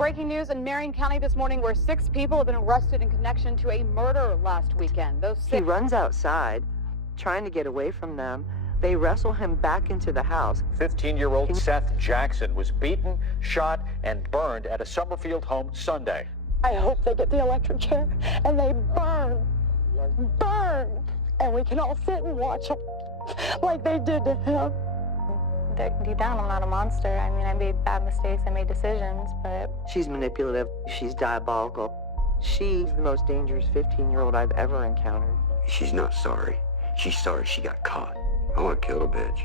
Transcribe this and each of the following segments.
Breaking news in Marion County this morning where 6 people have been arrested in connection to a murder last weekend. He runs outside, trying to get away from them. They wrestle him back into the house. 15-year-old Seath Jackson was beaten, shot, and burned at a Summerfield home Sunday. I hope they get the electric chair and they burn, and we can all sit and watch them like they did to him. Deep down, I'm not a monster. I mean, I made bad mistakes, I made decisions, but... She's manipulative, she's diabolical. She's the most dangerous 15-year-old I've ever encountered. She's not sorry. She's sorry she got caught. I want to kill the bitch.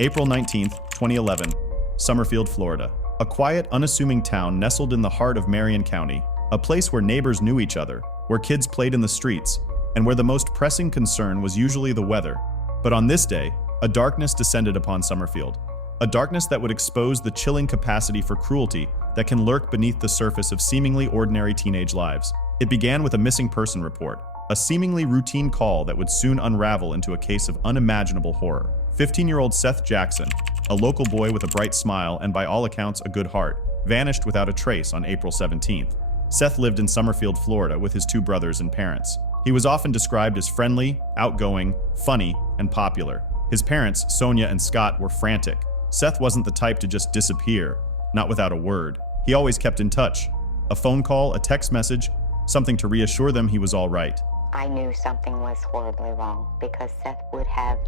April 19th, 2011, Summerfield, Florida. A quiet, unassuming town nestled in the heart of Marion County, a place where neighbors knew each other, where kids played in the streets, and where the most pressing concern was usually the weather. But on this day, a darkness descended upon Summerfield. A darkness that would expose the chilling capacity for cruelty that can lurk beneath the surface of seemingly ordinary teenage lives. It began with a missing person report, a seemingly routine call that would soon unravel into a case of unimaginable horror. 15-year-old Seath Jackson, a local boy with a bright smile and by all accounts a good heart, vanished without a trace on April 17th. Seth lived in Summerfield, Florida with his 2 brothers and parents. He was often described as friendly, outgoing, funny, and popular. His parents, Sonia and Scott, were frantic. Seth wasn't the type to just disappear, not without a word. He always kept in touch. A phone call, a text message, something to reassure them he was all right. I knew something was horribly wrong because Seth would have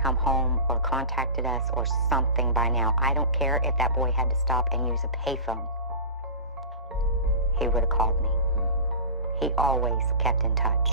come home or contacted us or something by now. I don't care if that boy had to stop and use a payphone. He would have called me. He always kept in touch.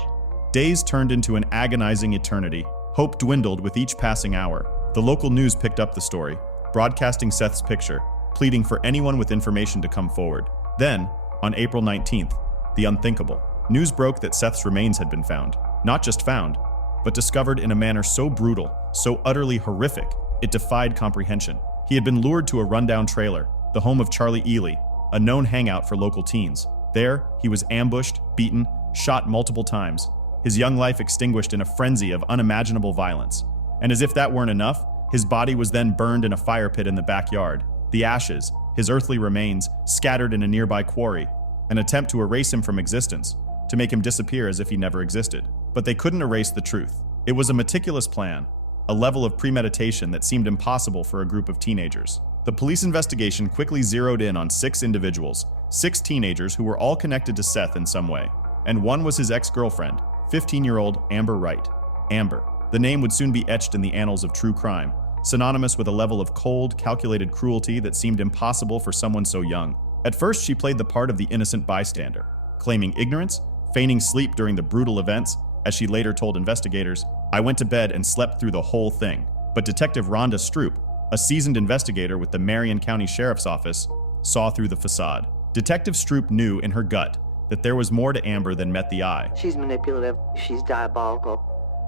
Days turned into an agonizing eternity. Hope dwindled with each passing hour. The local news picked up the story, broadcasting Seth's picture, pleading for anyone with information to come forward. Then, on April 19th, the unthinkable. News broke that Seth's remains had been found. Not just found, but discovered in a manner so brutal, so utterly horrific, it defied comprehension. He had been lured to a rundown trailer, the home of Charlie Ely, a known hangout for local teens. There, he was ambushed, beaten, shot multiple times, his young life extinguished in a frenzy of unimaginable violence. And as if that weren't enough, his body was then burned in a fire pit in the backyard. The ashes, his earthly remains, scattered in a nearby quarry, an attempt to erase him from existence, to make him disappear as if he never existed. But they couldn't erase the truth. It was a meticulous plan, a level of premeditation that seemed impossible for a group of teenagers. The police investigation quickly zeroed in on 6 individuals, 6 teenagers who were all connected to Seth in some way. And one was his ex-girlfriend, 15-year-old Amber Wright. Amber. The name would soon be etched in the annals of true crime, synonymous with a level of cold, calculated cruelty that seemed impossible for someone so young. At first, she played the part of the innocent bystander, claiming ignorance, feigning sleep during the brutal events. As she later told investigators, "I went to bed and slept through the whole thing." But Detective Rhonda Stroop, a seasoned investigator with the Marion County Sheriff's Office, saw through the facade. Detective Stroop knew in her gut that there was more to Amber than met the eye. She's manipulative, she's diabolical.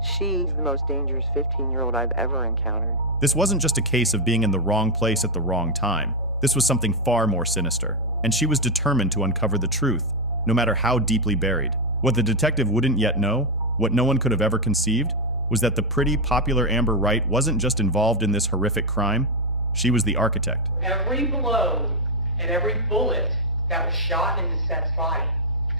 She's the most dangerous 15-year-old I've ever encountered. This wasn't just a case of being in the wrong place at the wrong time. This was something far more sinister, and she was determined to uncover the truth, no matter how deeply buried. What the detective wouldn't yet know, what no one could have ever conceived, was that the pretty, popular Amber Wright wasn't just involved in this horrific crime, she was the architect. Every blow and every bullet that was shot into Seth's body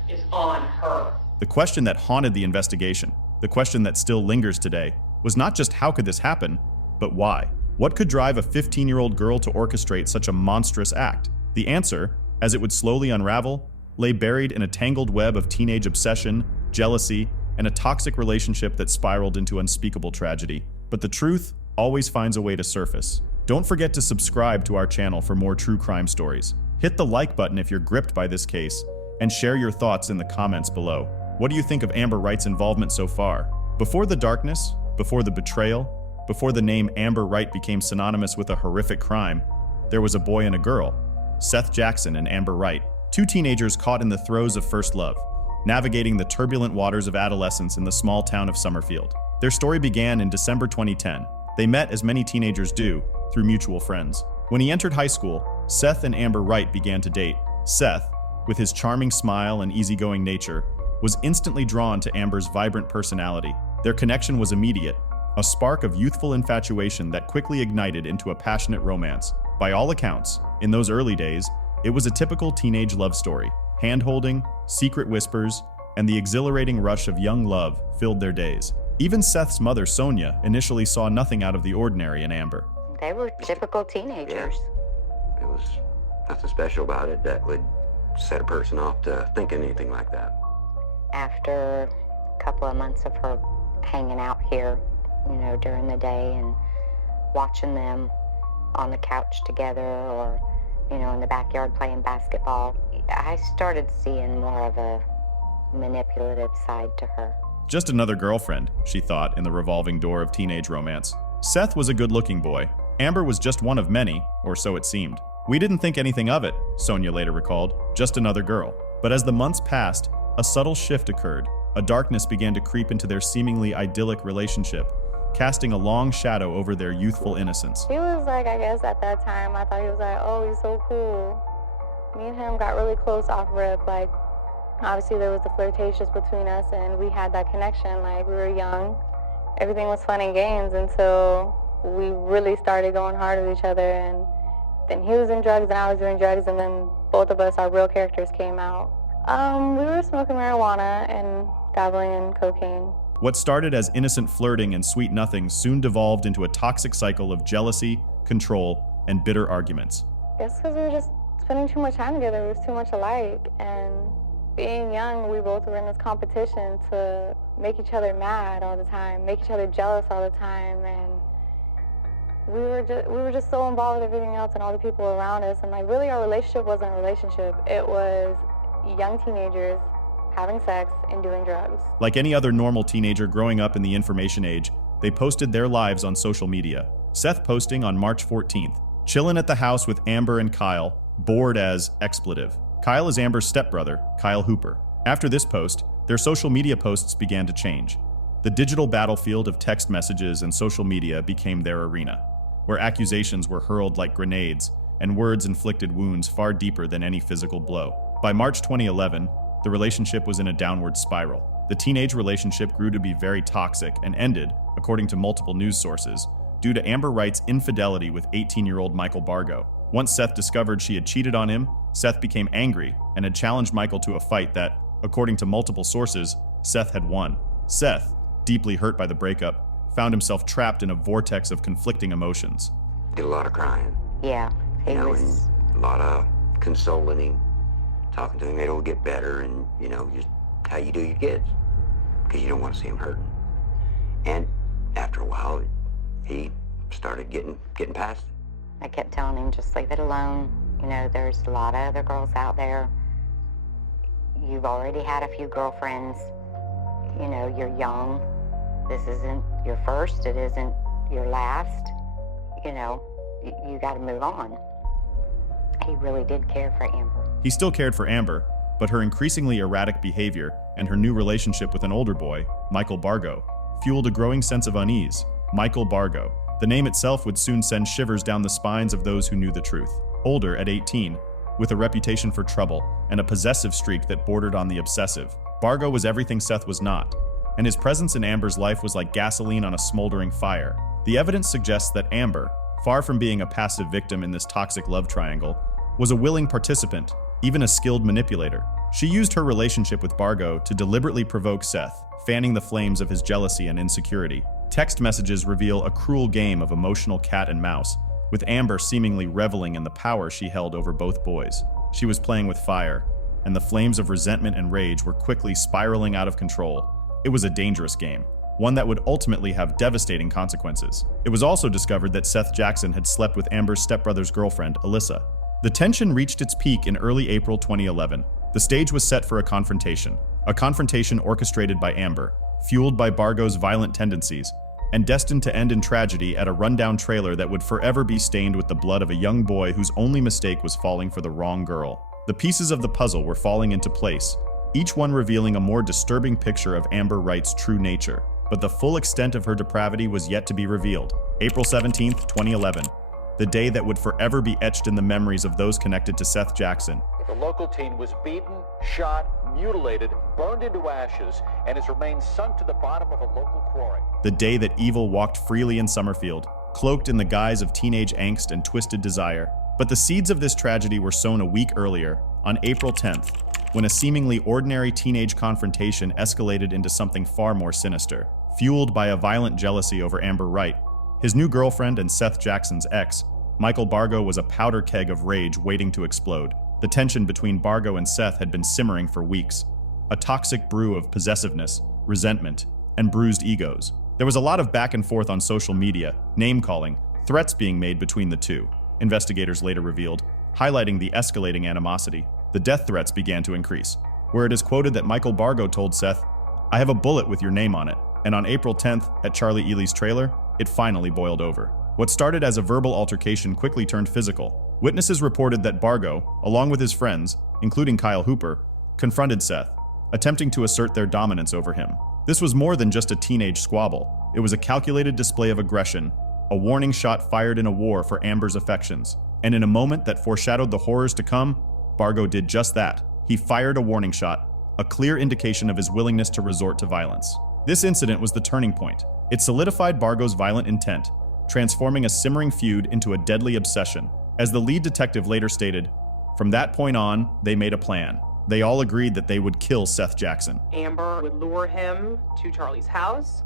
is on her. The question that haunted the investigation, the question that still lingers today, was not just how could this happen, but why? What could drive a 15-year-old girl to orchestrate such a monstrous act? The answer, as it would slowly unravel, lay buried in a tangled web of teenage obsession, jealousy, and a toxic relationship that spiraled into unspeakable tragedy. But the truth always finds a way to surface. Don't forget to subscribe to our channel for more true crime stories. Hit the like button if you're gripped by this case, and share your thoughts in the comments below. What do you think of Amber Wright's involvement so far? Before the darkness, before the betrayal, before the name Amber Wright became synonymous with a horrific crime, there was a boy and a girl, Seath Jackson and Amber Wright, 2 teenagers caught in the throes of first love, navigating the turbulent waters of adolescence in the small town of Summerfield. Their story began in December 2010. They met, as many teenagers do, through mutual friends. When he entered high school, Seth and Amber Wright began to date. Seth, with his charming smile and easygoing nature, was instantly drawn to Amber's vibrant personality. Their connection was immediate, a spark of youthful infatuation that quickly ignited into a passionate romance. By all accounts, in those early days, it was a typical teenage love story. Hand-holding, secret whispers, and the exhilarating rush of young love filled their days. Even Seth's mother, Sonia, initially saw nothing out of the ordinary in Amber. They were typical teenagers. Yeah. It was nothing special about it that would set a person off to thinking anything like that. After a couple of months of her hanging out here, during the day and watching them on the couch together or, in the backyard playing basketball, I started seeing more of a manipulative side to her. Just another girlfriend, she thought in the revolving door of teenage romance. Seth was a good-looking boy. Amber was just one of many, or so it seemed. We didn't think anything of it, Sonia later recalled, just another girl. But as the months passed, a subtle shift occurred. A darkness began to creep into their seemingly idyllic relationship, casting a long shadow over their youthful innocence. He was like, I guess at that time, I thought he was like, oh, he's so cool. Me and him got really close off rip. Like, obviously there was the flirtatious between us and we had that connection. Like, we were young. Everything was fun and games until we really started going hard with each other. And then he was in drugs and I was doing drugs, and then both of us, our real characters, came out. We were smoking marijuana and dabbling in cocaine. What started as innocent flirting and sweet nothings soon devolved into a toxic cycle of jealousy, control, and bitter arguments. I guess because we were just spending too much time together. We were too much alike. And being young, we both were in this competition to make each other mad all the time, make each other jealous all the time. And we were just so involved with everything else and all the people around us. And like, really, our relationship wasn't a relationship. It was young teenagers having sex and doing drugs. Like any other normal teenager growing up in the information age, they posted their lives on social media. Seth posting on March 14th, chillin' at the house with Amber and Kyle, bored as expletive. Kyle is Amber's stepbrother, Kyle Hooper. After this post, their social media posts began to change. The digital battlefield of text messages and social media became their arena, where accusations were hurled like grenades and words inflicted wounds far deeper than any physical blow. By March 2011, the relationship was in a downward spiral. The teenage relationship grew to be very toxic and ended, according to multiple news sources, due to Amber Wright's infidelity with 18-year-old Michael Bargo. Once Seth discovered she had cheated on him, Seth became angry and had challenged Michael to a fight that, according to multiple sources, Seth had won. Seth, deeply hurt by the breakup, found himself trapped in a vortex of conflicting emotions. Did a lot of crying. Yeah, And a lot of consoling him, talking to him, it'll get better, and, just how you do your kids, because you don't want to see him hurting. And after a while, he started getting past it. I kept telling him, just leave it alone. There's a lot of other girls out there. You've already had a few girlfriends. You're young. This isn't your first. It isn't your last. You got to move on. He really did care for Amber. He still cared for Amber, but her increasingly erratic behavior and her new relationship with an older boy, Michael Bargo, fueled a growing sense of unease. Michael Bargo. The name itself would soon send shivers down the spines of those who knew the truth. Older at 18, with a reputation for trouble and a possessive streak that bordered on the obsessive, Bargo was everything Seth was not, and his presence in Amber's life was like gasoline on a smoldering fire. The evidence suggests that Amber, far from being a passive victim in this toxic love triangle, was a willing participant, even a skilled manipulator. She used her relationship with Bargo to deliberately provoke Seth, fanning the flames of his jealousy and insecurity. Text messages reveal a cruel game of emotional cat and mouse, with Amber seemingly reveling in the power she held over both boys. She was playing with fire, and the flames of resentment and rage were quickly spiraling out of control. It was a dangerous game, one that would ultimately have devastating consequences. It was also discovered that Seath Jackson had slept with Amber's stepbrother's girlfriend, Alyssa. The tension reached its peak in early April 2011. The stage was set for a confrontation orchestrated by Amber, fueled by Bargo's violent tendencies, and destined to end in tragedy at a rundown trailer that would forever be stained with the blood of a young boy whose only mistake was falling for the wrong girl. The pieces of the puzzle were falling into place, each one revealing a more disturbing picture of Amber Wright's true nature, but the full extent of her depravity was yet to be revealed. April 17th, 2011, the day that would forever be etched in the memories of those connected to Seath Jackson. the local teen was beaten, shot, mutilated, burned into ashes, and has remained sunk to the bottom of a local quarry. The day that evil walked freely in Summerfield, cloaked in the guise of teenage angst and twisted desire. But the seeds of this tragedy were sown a week earlier, on April 10th, when a seemingly ordinary teenage confrontation escalated into something far more sinister. Fueled by a violent jealousy over Amber Wright, his new girlfriend and Seath Jackson's ex, Michael Bargo was a powder keg of rage waiting to explode. The tension between Bargo and Seth had been simmering for weeks, a toxic brew of possessiveness, resentment, and bruised egos. There was a lot of back and forth on social media, name-calling, threats being made between the two, investigators later revealed, highlighting the escalating animosity. The death threats began to increase, where it is quoted that Michael Bargo told Seth, "I have a bullet with your name on it." And on April 10th, at Charlie Ely's trailer, it finally boiled over. What started as a verbal altercation quickly turned physical. Witnesses reported that Bargo, along with his friends, including Kyle Hooper, confronted Seth, attempting to assert their dominance over him. This was more than just a teenage squabble. It was a calculated display of aggression, a warning shot fired in a war for Amber's affections. And in a moment that foreshadowed the horrors to come, Bargo did just that. He fired a warning shot, a clear indication of his willingness to resort to violence. This incident was the turning point. It solidified Bargo's violent intent, transforming a simmering feud into a deadly obsession. As the lead detective later stated, from that point on, they made a plan. They all agreed that they would kill Seath Jackson. Amber would lure him to Charlie's house,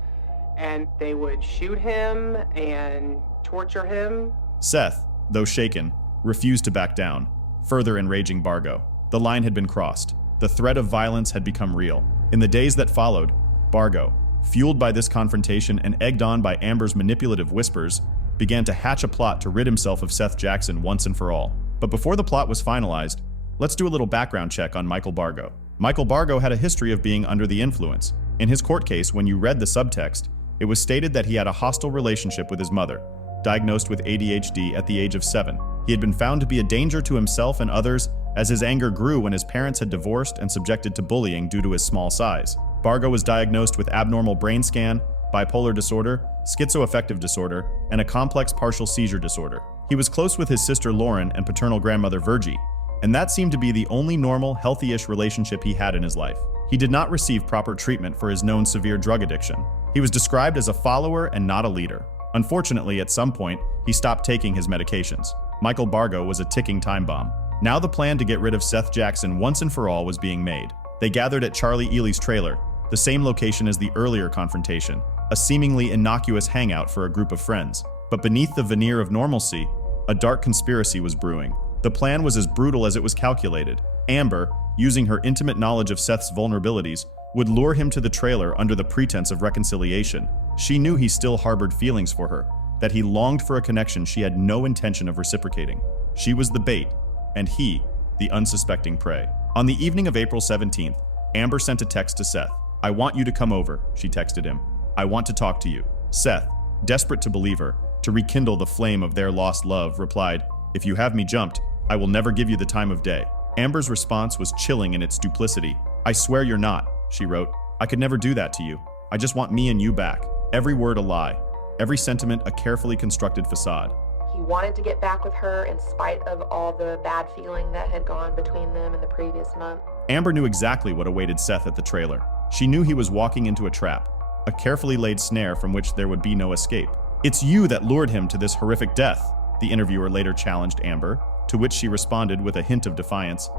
and they would shoot him and torture him. Seth, though shaken, refused to back down, further enraging Bargo. The line had been crossed. The threat of violence had become real. In the days that followed, Bargo, fueled by this confrontation and egged on by Amber's manipulative whispers, began to hatch a plot to rid himself of Seath Jackson once and for all. But before the plot was finalized, let's do a little background check on Michael Bargo. Michael Bargo had a history of being under the influence. In his court case, when you read the subtext, it was stated that he had a hostile relationship with his mother, diagnosed with ADHD at the age of 7. He had been found to be a danger to himself and others as his anger grew when his parents had divorced and subjected to bullying due to his small size. Bargo was diagnosed with abnormal brain scan, bipolar disorder, schizoaffective disorder, and a complex partial seizure disorder. He was close with his sister Lauren and paternal grandmother Virgie, and that seemed to be the only normal, healthy-ish relationship he had in his life. He did not receive proper treatment for his known severe drug addiction. He was described as a follower and not a leader. Unfortunately, at some point, he stopped taking his medications. Michael Bargo was a ticking time bomb. Now the plan to get rid of Seath Jackson once and for all was being made. They gathered at Charlie Ely's trailer, the same location as the earlier confrontation, a seemingly innocuous hangout for a group of friends. But beneath the veneer of normalcy, a dark conspiracy was brewing. The plan was as brutal as it was calculated. Amber, using her intimate knowledge of Seth's vulnerabilities, would lure him to the trailer under the pretense of reconciliation. She knew he still harbored feelings for her, that he longed for a connection she had no intention of reciprocating. She was the bait, and he, the unsuspecting prey. On the evening of April 17th, Amber sent a text to Seth. "I want you to come over," she texted him. "I want to talk to you." Seth, desperate to believe her, to rekindle the flame of their lost love, replied, "If you have me jumped, I will never give you the time of day." Amber's response was chilling in its duplicity. "I swear you're not," she wrote. "I could never do that to you. I just want me and you back." Every word a lie, every sentiment a carefully constructed facade. He wanted to get back with her in spite of all the bad feeling that had gone between them in the previous month. Amber knew exactly what awaited Seth at the trailer. She knew he was walking into a trap, a carefully laid snare from which there would be no escape. "It's you that lured him to this horrific death," the interviewer later challenged Amber, to which she responded with a hint of defiance.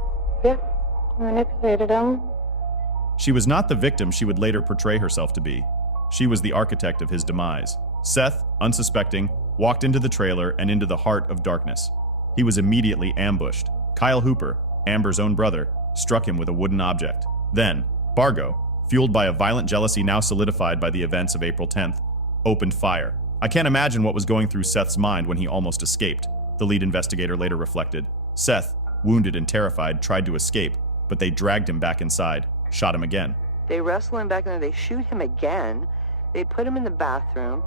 Yeah, I manipulated him. She was not the victim she would later portray herself to be. She was the architect of his demise. Seth, unsuspecting, walked into the trailer and into the heart of darkness. He was immediately ambushed. Kyle Hooper, Amber's own brother, struck him with a wooden object. Then, Bargo, fueled by a violent jealousy now solidified by the events of April 10th, opened fire. "I can't imagine what was going through Seth's mind when he almost escaped," the lead investigator later reflected. Seth, wounded and terrified, tried to escape, but they dragged him back inside, shot him again. They wrestle him back in there, they shoot him again, they put him in the bathroom,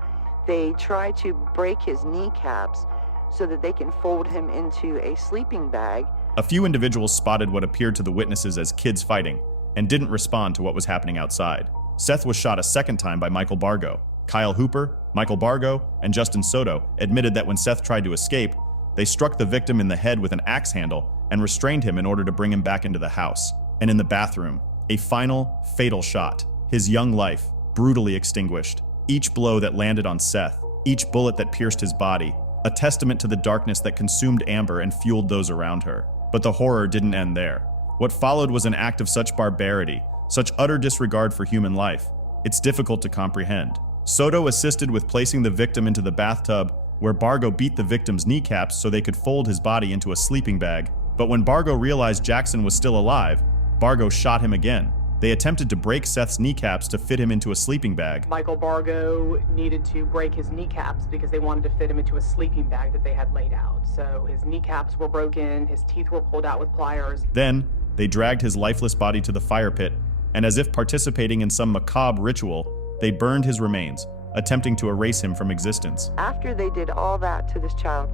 they try to break his kneecaps so that they can fold him into a sleeping bag. A few individuals spotted what appeared to the witnesses as kids fighting, and didn't respond to what was happening outside. Seth was shot a second time by Michael Bargo. Kyle Hooper, Michael Bargo, and Justin Soto admitted that when Seth tried to escape, they struck the victim in the head with an axe handle and restrained him in order to bring him back into the house. And in the bathroom, a final, fatal shot. His young life, brutally extinguished. Each blow that landed on Seth, each bullet that pierced his body, a testament to the darkness that consumed Amber and fueled those around her. But the horror didn't end there. What followed was an act of such barbarity, such utter disregard for human life. It's difficult to comprehend. Soto assisted with placing the victim into the bathtub, where Bargo beat the victim's kneecaps so they could fold his body into a sleeping bag. But when Bargo realized Jackson was still alive, Bargo shot him again. They attempted to break Seth's kneecaps to fit him into a sleeping bag. Michael Bargo needed to break his kneecaps because they wanted to fit him into a sleeping bag that they had laid out. So his kneecaps were broken, his teeth were pulled out with pliers. Then, they dragged his lifeless body to the fire pit, and as if participating in some macabre ritual, they burned his remains, attempting to erase him from existence. After they did all that to this child,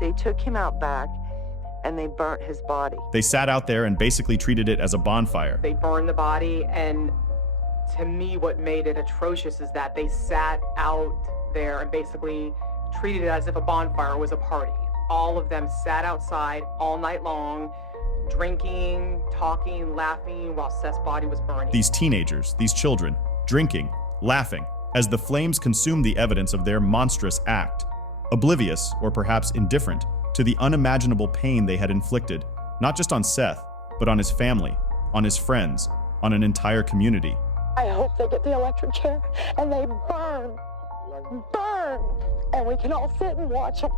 they took him out back and they burnt his body. They sat out there and basically treated it as a bonfire. They burned the body, and to me what made it atrocious is that they sat out there and basically treated it as if a bonfire was a party. All of them sat outside all night long, drinking, talking, laughing while Seth's body was burning. These teenagers, these children, drinking, laughing, as the flames consumed the evidence of their monstrous act, oblivious, or perhaps indifferent, to the unimaginable pain they had inflicted, not just on Seth, but on his family, on his friends, on an entire community. I hope they get the electric chair and they burn, and we can all sit and watch them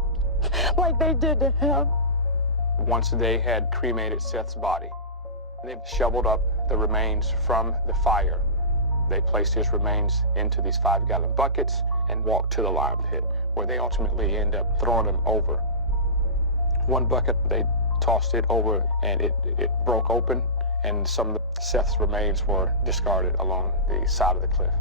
like they did to him. Once they had cremated Seth's body, they shoveled up the remains from the fire. They placed his remains into these 5-gallon buckets and walked to the lime pit, where they ultimately end up throwing them over. One bucket, they tossed it over and it broke open, and some of Seth's remains were discarded along the side of the cliff.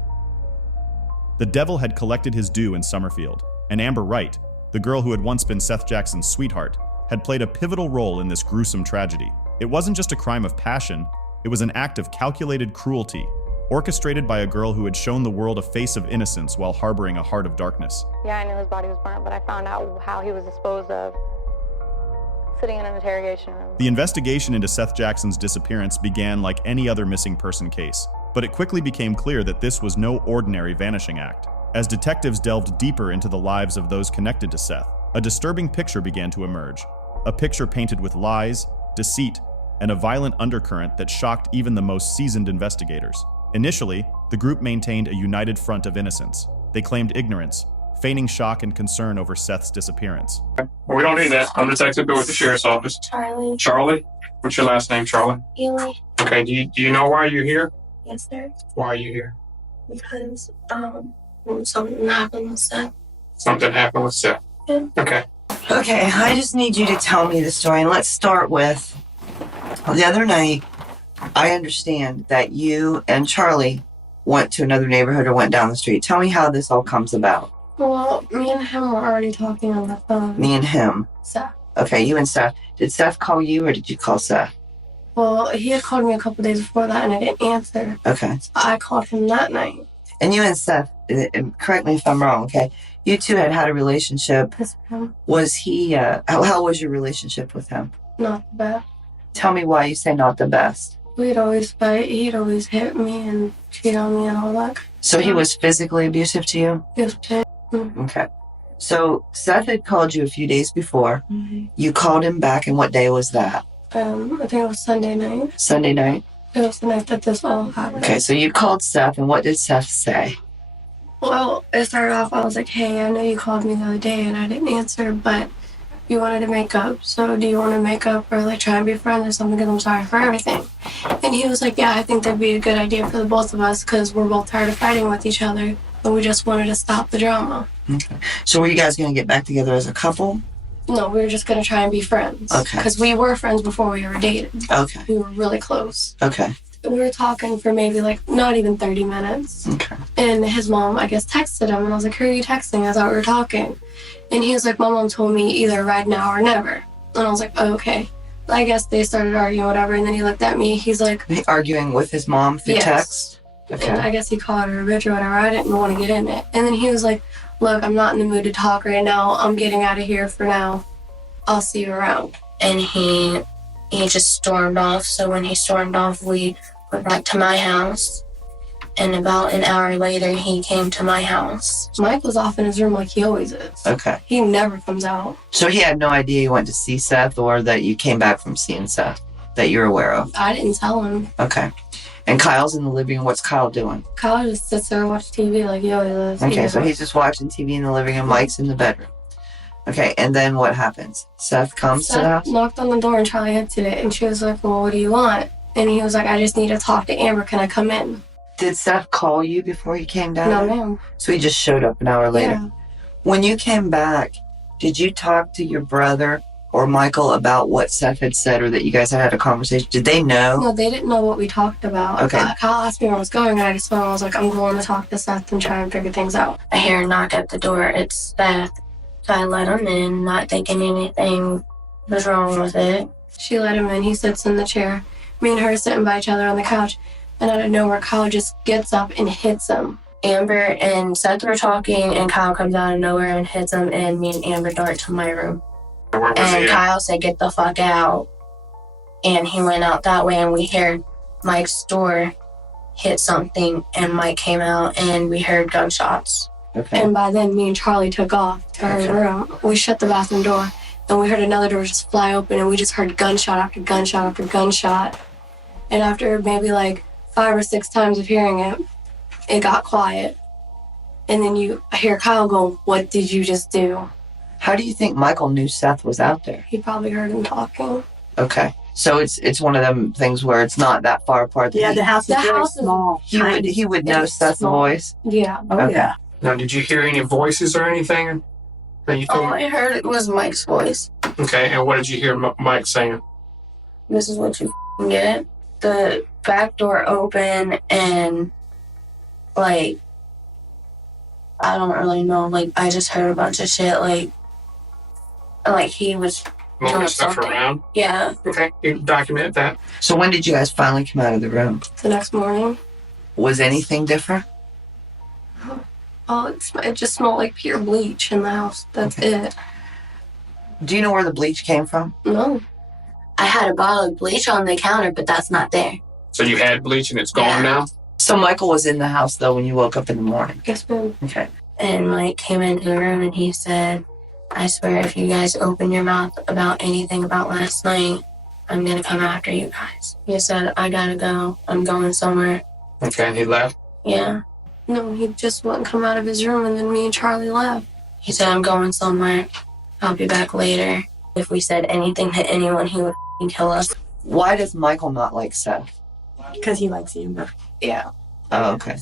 The devil had collected his due in Summerfield, and Amber Wright, the girl who had once been Seth Jackson's sweetheart, had played a pivotal role in this gruesome tragedy. It wasn't just a crime of passion, it was an act of calculated cruelty, orchestrated by a girl who had shown the world a face of innocence while harboring a heart of darkness. Yeah, I knew his body was burnt, but I found out how he was disposed of sitting in an interrogation room. The investigation into Seth Jackson's disappearance began like any other missing person case, but it quickly became clear that this was no ordinary vanishing act. As detectives delved deeper into the lives of those connected to Seth, a disturbing picture began to emerge. A picture painted with lies, deceit, and a violent undercurrent that shocked even the most seasoned investigators. Initially, the group maintained a united front of innocence. They claimed ignorance, feigning shock and concern over Seth's disappearance. Well, we don't need that. I'm Detective Bill with the Sheriff's Office. Charlie. Charlie? What's your last name, Charlie? Ely. Okay, do you know why you're here? Yes, sir. Why are you here? Because something happened with Seth. Something happened with Seth. Yeah. Okay. Okay, I just need you to tell me the story, and let's start with the other night. I understand that you and Charlie went to another neighborhood or went down the street. Tell me how this all comes about. Well, me and him were already talking on the phone. Me and him? Seth. Okay, you and Seth. Did Seth call you or did you call Seth? Well, he had called me a couple days before that and I didn't answer. Okay. So I called him that night. And you and Seth, correct me if I'm wrong, okay? You two had a relationship. Yes, ma'am. Was he, how was your relationship with him? Not the best. Tell me why you say not the best. We'd always fight. He'd always hit me and cheat on me and all that. So he was physically abusive to you? Yes, mm-hmm. Okay. So Seth had called you a few days before. Mm-hmm. You called him back, and what day was that? I think it was Sunday night. Sunday night? It was the night that this all happened. Okay, so you called Seth, and what did Seth say? Well, it started off, I was like, hey, I know you called me the other day and I didn't answer, but you wanted to make up. So do you want to make up or like try and be friends or something, because I'm sorry for everything? And he was like, yeah, I think that'd be a good idea for the both of us because we're both tired of fighting with each other, but we just wanted to stop the drama. Okay. So were you guys going to get back together as a couple? No, we were just going to try and be friends. Okay. Because we were friends before we ever dated. Okay. We were really close. Okay. We were talking for maybe like not even 30 minutes. Okay. And his mom, I guess, texted him. And I was like, who are you texting? I thought we were talking. And he was like, my mom told me either right now or never. And I was like, oh, okay. I guess they started arguing, whatever. And then he looked at me. He's like... Arguing with his mom through text? Okay. And I guess he called her a bitch or whatever. I didn't want to get in it. And then he was like, look, I'm not in the mood to talk right now. I'm getting out of here for now. I'll see you around. And he he just stormed off. So when he stormed off, we went back to my house. And about an hour later, he came to my house. Mike was off in his room like he always is. Okay. He never comes out. So he had no idea you went to see Seth or that you came back from seeing Seth that you're aware of? I didn't tell him. Okay. And Kyle's in the living room. What's Kyle doing? Kyle just sits there and watches TV like he always does. Okay, so he's just watching TV in the living room. Mike's in the bedroom. Okay, and then what happens? Seth comes to the house? Knocked on the door and Charlie answered it. And she was like, well, what do you want? And he was like, I just need to talk to Amber. Can I come in? Did Seth call you before he came down? No, there? ma'am. So he just showed up an hour later? Yeah. When you came back, did you talk to your brother or Michael about what Seth had said or that you guys had a conversation? Did they know? No, they didn't know what we talked about. Okay. Kyle asked me where I was going, and I just went. I was like, I'm going to talk to Seth and try and figure things out. I hear a knock at the door. It's Seth. So I let him in, not thinking anything was wrong with it. She let him in. He sits in the chair. Me and her sitting by each other on the couch. And out of nowhere, Kyle just gets up and hits him. Amber and Seth were talking, and Kyle comes out of nowhere and hits him, and me and Amber dart to my room. And Kyle said, get the fuck out. And he went out that way, and we heard Mike's door hit something, and Mike came out, and we heard gunshots. Okay. And by then, me and Charlie took off to our room. We shut the bathroom door, and we heard another door just fly open, and we just heard gunshot after gunshot after gunshot. And after maybe like 5 or 6 times of hearing it, it got quiet. And then you hear Kyle go, what did you just do? How do you think Michael knew Seth was out there? He probably heard him talking. Okay. So it's one of them things where it's not that far apart. Yeah, the house is very small. He would know Seth's voice? Yeah. Oh, Okay. yeah. Now, did you hear any voices or anything that you All thought? I heard it was Mike's voice. Okay, and what did you hear Mike saying? This is what you get. The back door open and, like, I don't really know. Like, I just heard a bunch of shit. Like he was Moving doing stuff something. around? Yeah. Okay, you document that. So when did you guys finally come out of the room? The next morning. Was anything different? Oh, it just smelled like pure bleach in the house. That's it. Do you know where the bleach came from? No. I had a bottle of bleach on the counter, but that's not there. So you had bleach and it's gone now? So Michael was in the house, though, when you woke up in the morning? Yes, ma'am. Okay. And Mike came into the room and he said, I swear if you guys open your mouth about anything about last night, I'm going to come after you guys. He said, I got to go. I'm going somewhere. Okay, and he left? Yeah. No, he just wouldn't come out of his room, and then me and Charlie left. He said, I'm going somewhere. I'll be back later. If we said anything to anyone, he would kill us. Why does Michael not like Seth? Because he likes Amber. Yeah. Oh, okay.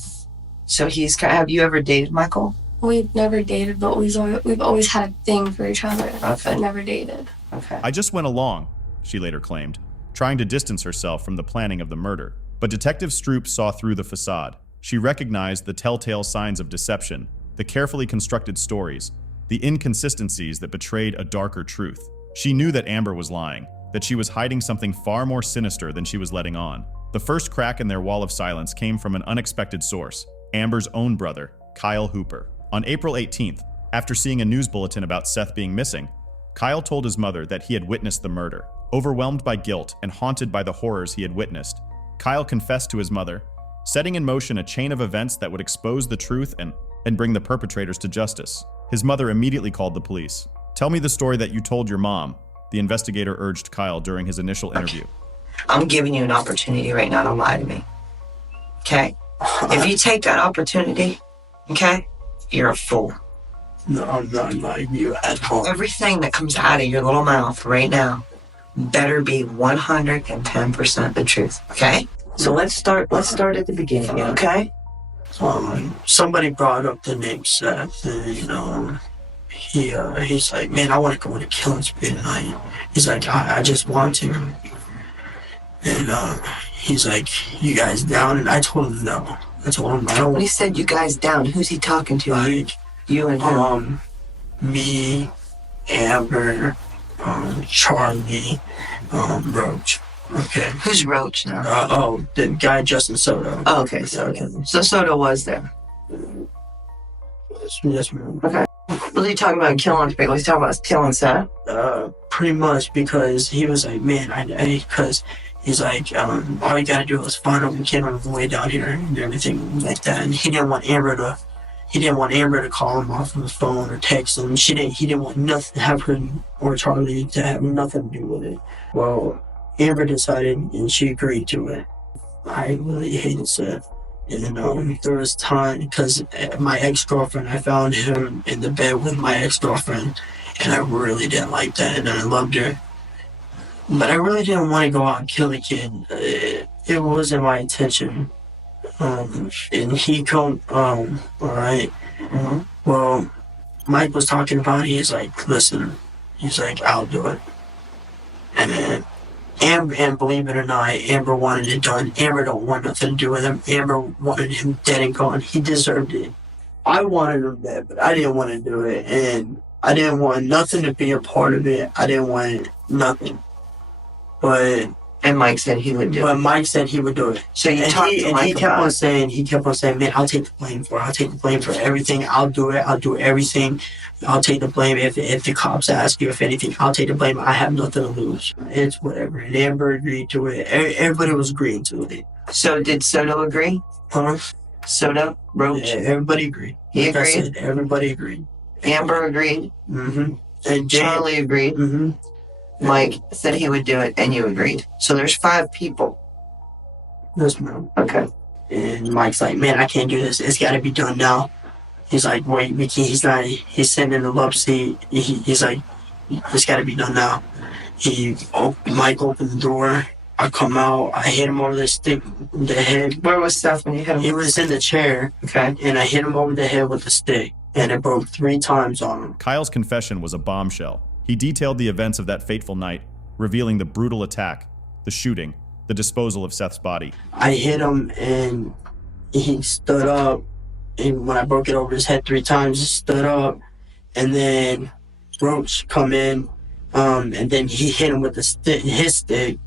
So have you ever dated Michael? We've never dated, but we've always had a thing for each other, Okay. but never dated. Okay. I just went along, she later claimed, trying to distance herself from the planning of the murder. But Detective Stroop saw through the facade. She recognized the telltale signs of deception, the carefully constructed stories, the inconsistencies that betrayed a darker truth. She knew that Amber was lying, that she was hiding something far more sinister than she was letting on. The first crack in their wall of silence came from an unexpected source, Amber's own brother, Kyle Hooper. On April 18th, after seeing a news bulletin about Seth being missing, Kyle told his mother that he had witnessed the murder. Overwhelmed by guilt and haunted by the horrors he had witnessed, Kyle confessed to his mother, setting in motion a chain of events that would expose the truth and bring the perpetrators to justice. His mother immediately called the police. Tell me the story that you told your mom, the investigator urged Kyle during his initial interview. I'm giving you an opportunity right now to lie to me. Okay? If you take that opportunity, okay, you're a fool. No, I'm not lying to you at all. Everything that comes out of your little mouth right now better be 110% the truth, okay? So let's start at the beginning, okay? Somebody brought up the name Seth, and he's like, man, I want to go on a killing spree tonight. He's like, I just want to. And he's like, you guys down? And I told him no. I told him I don't. When he said you guys down, who's he talking to? Like, you and him? Me, Amber, Charlie, Roach. Okay. Who's Roach now? The guy Justin Soto. Oh, okay. So Soto was there. Yes, ma'am. Okay. Was he talking about killing people? Was he talking about killing Seth? Pretty much, because he was like, man, because he's like, all you gotta do is find him and get him on the way down here and everything like that. And he didn't want Amber to call him off on the phone or text him. He didn't want nothing to have her or Charlie to have nothing to do with it. Well, Amber decided and she agreed to it. I really hated Seth. And there was time, because my ex-girlfriend, I found him in the bed with my ex-girlfriend, and I really didn't like that, and I loved her. But I really didn't want to go out and kill the kid. It wasn't my intention. And he come, alright. Well, Mike was talking about it. He's like, listen, he's like, I'll do it. And then Amber, and believe it or not, Amber wanted it done. Amber don't want nothing to do with him. Amber wanted him dead and gone. He deserved it. I wanted him dead, but I didn't want to do it. And I didn't want nothing to be a part of it. I didn't want nothing. And Mike said he would do it. But Mike said he would do it. So you talked to Mike he kept on saying, man, I'll take the blame for it. I'll take the blame for everything. I'll do it. I'll do everything. I'll take the blame if the cops ask you if anything. I'll take the blame. I have nothing to lose. It's whatever. And Amber agreed to it. Everybody was agreeing to it. So did Soto agree? Huh? Soto? Roach? Yeah, everybody agreed. He Like I agreed? said, everybody agreed. Amber agreed? Mm-hmm. And Charlie agreed? Mm-hmm. Mike said he would do it, and you agreed. So there's 5 people. Yes, ma'am. Okay. And Mike's like, man, I can't do this. It's got to be done now. He's like, wait, Mickey, he's sitting in the love seat. He's like, it's got to be done now. Mike opened the door. I come out. I hit him over the stick, the head. Where was Seth when you hit him? He was in the chair. Okay. And I hit him over the head with the stick. And it broke 3 times on him. Kyle's confession was a bombshell. He detailed the events of that fateful night, revealing the brutal attack, the shooting, the disposal of Seth's body. I hit him and he stood up. And when I broke it over his head 3 times, he stood up. And then Roach come in. And then he hit him with his stick.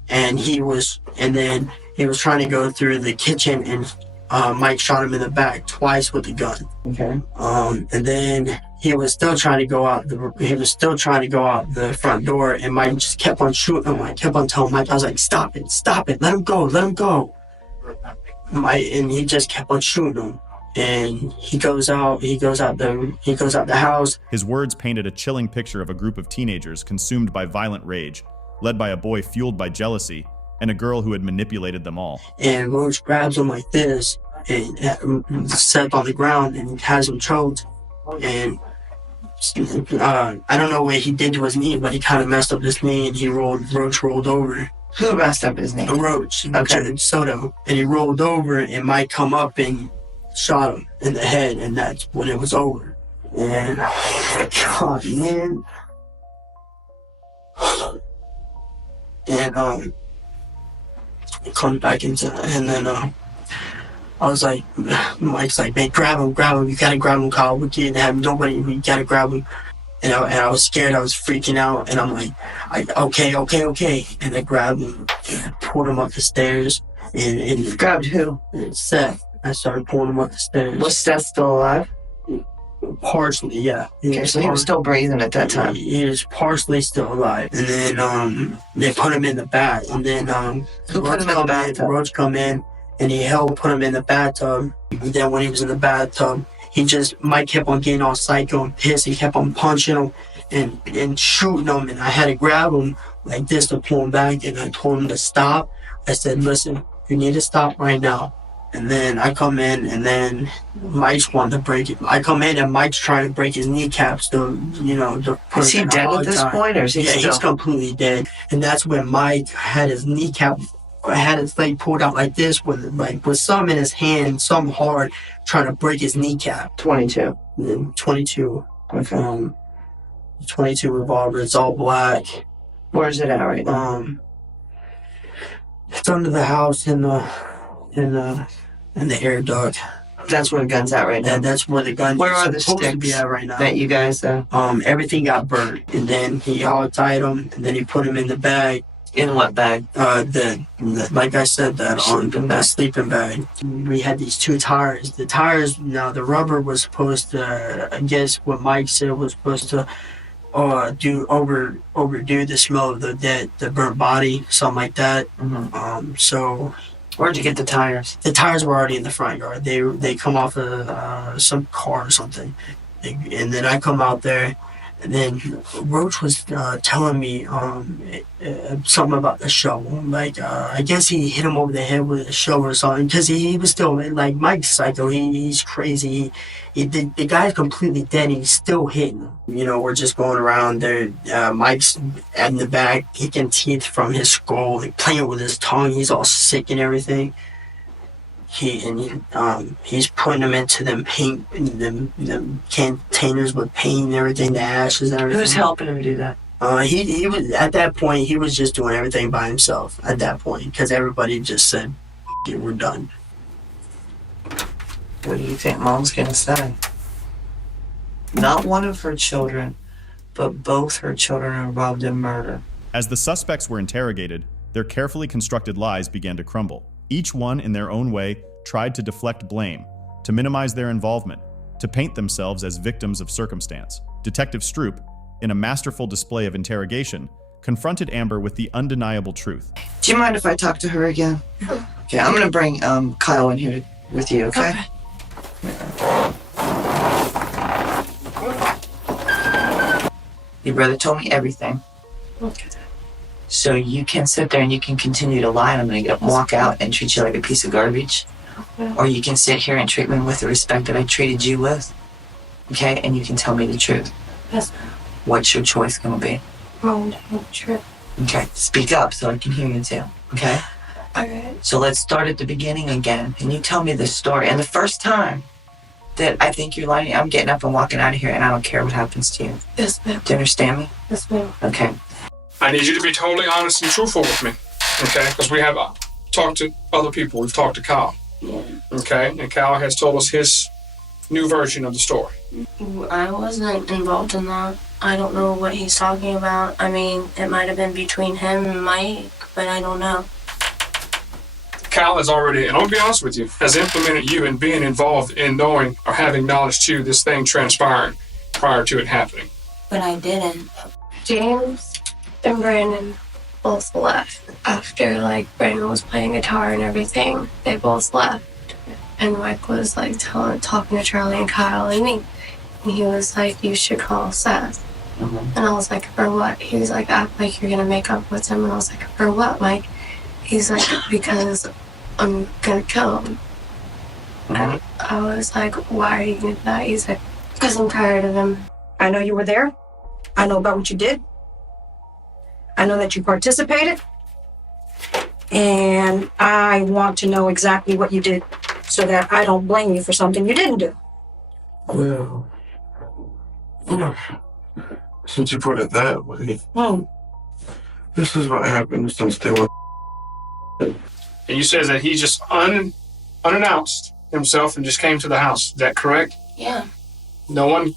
And then he was trying to go through the kitchen, and Mike shot him in the back twice with the gun. Okay. And then he was still trying to go out the front door, and Mike just kept on shooting him. I kept on telling Mike, I was like, stop it, let him go. And he just kept on shooting him. And he goes out the house. His words painted a chilling picture of a group of teenagers consumed by violent rage, led by a boy fueled by jealousy, and a girl who had manipulated them all. And Roach grabs him like this, and Seth on the ground, and has him choked. And I don't know what he did to his knee, but he kind of messed up his knee, and Roach rolled over. Who messed up his knee? Roach. Okay. Soto. And he rolled over, and Mike come up and shot him in the head, and that's when it was over. And God, man. And comes back into, and then I was like, Mike's like, man, grab him, you gotta grab him, Kyle. We can't have nobody, we gotta grab him. And I was scared, I was freaking out, and I'm like, okay. And I grabbed him and pulled him up the stairs. And grabbed who? Seth. I started pulling him up the stairs. Was Seth still alive? Partially, yeah. Okay, so he was still breathing at that time. He was partially still alive. And then they put him in the bath. And then who put him in the bathtub? Roach come in, and he put him in the bathtub. And then when he was in the bathtub, Mike kept on getting all psycho and pissed. He kept on punching him and shooting him. And I had to grab him like this to pull him back. And I told him to stop. I said, listen, you need to stop right now. And then I come in, and then Mike's wanting to break it. I come in, and Mike's trying to break his kneecaps Is he dead at this point, or is he still? Yeah, he's completely dead. And that's when Mike had his kneecap, had his leg pulled out like this, with some in his hand, some hard, trying to break his kneecap. 22. 22. Okay. 22 revolver. It's all black. Where's it at right now? It's under the house in the air duct. That's where the gun's at right now. That's where the gun Where are the is supposed to sticks be at right now. that you guys? Everything got burned, and then he all tied him, and then he put him in the bag, In what bag? Like I said, that on that sleeping bag. We had these 2 tires. The tires, now the rubber was supposed to, I guess what Mike said was supposed to overdo the smell of the burnt body, something like that. So where'd you get the tires? The tires were already in the front yard. They come off of some car or something, and then I come out there. And then Roach was telling me something about the shovel. Like, I guess he hit him over the head with a shovel or something. Because he was still, like, Mike's psycho. He's crazy. The guy's completely dead. He's still hitting him. You know, we're just going around there. Mike's in the back, kicking teeth from his skull, like, playing with his tongue. He's all sick and everything. He's putting them into them paint, them containers with paint and everything, the ashes and everything. Who's helping him do that? He was, at that point, he was just doing everything by himself at that point, because everybody just said, "Yeah, we're done." What do you think Mom's gonna say? Not one of her children, but both her children are involved in murder. As the suspects were interrogated, their carefully constructed lies began to crumble. Each one, in their own way, tried to deflect blame, to minimize their involvement, to paint themselves as victims of circumstance. Detective Stroop, in a masterful display of interrogation, confronted Amber with the undeniable truth. Do you mind if I talk to her again? Okay, I'm gonna bring Kyle in here with you, okay? Your brother told me everything. Okay. So you can sit there and you can continue to lie, and I'm going to walk out and treat you like a piece of garbage. Okay. Or you can sit here and treat me with the respect that I treated you with. Okay? And you can tell me the truth. Yes, ma'am. What's your choice going to be? I'm telling the truth. Okay. Speak up so I can hear you too. Okay? Okay. So let's start at the beginning again. And you tell me the story. And the first time that I think you're lying, I'm getting up and walking out of here, and I don't care what happens to you. Yes, ma'am. Do you understand me? Yes, ma'am. Okay. I need you to be totally honest and truthful with me, okay? Because we have talked to other people. We've talked to Kyle, okay? And Kyle has told us his new version of the story. I wasn't involved in that. I don't know what he's talking about. I mean, it might have been between him and Mike, but I don't know. Kyle has already, and I'll be honest with you, has implemented you in being involved in knowing or having knowledge to this thing transpiring prior to it happening. But I didn't. James and Brandon both left after, like, Brandon was playing guitar and everything. They both left, and Mike was like talking to Charlie and Kyle and me, and he was like, "You should call Seth." And I was like, "For what?" He was like, "Act like you're gonna make up with him." And I was like, "For what, Mike?" He's like, "Because I'm gonna kill him." And I was like, "Why are you gonna do that?" He's like, "Because I'm tired of him." I know you were there. I know about what you did. I know that you participated. And I want to know exactly what you did so that I don't blame you for something you didn't do. Well, since you put it that way, this is what happened since they were. And you said that he just unannounced himself and just came to the house. Is that correct? Yeah. No one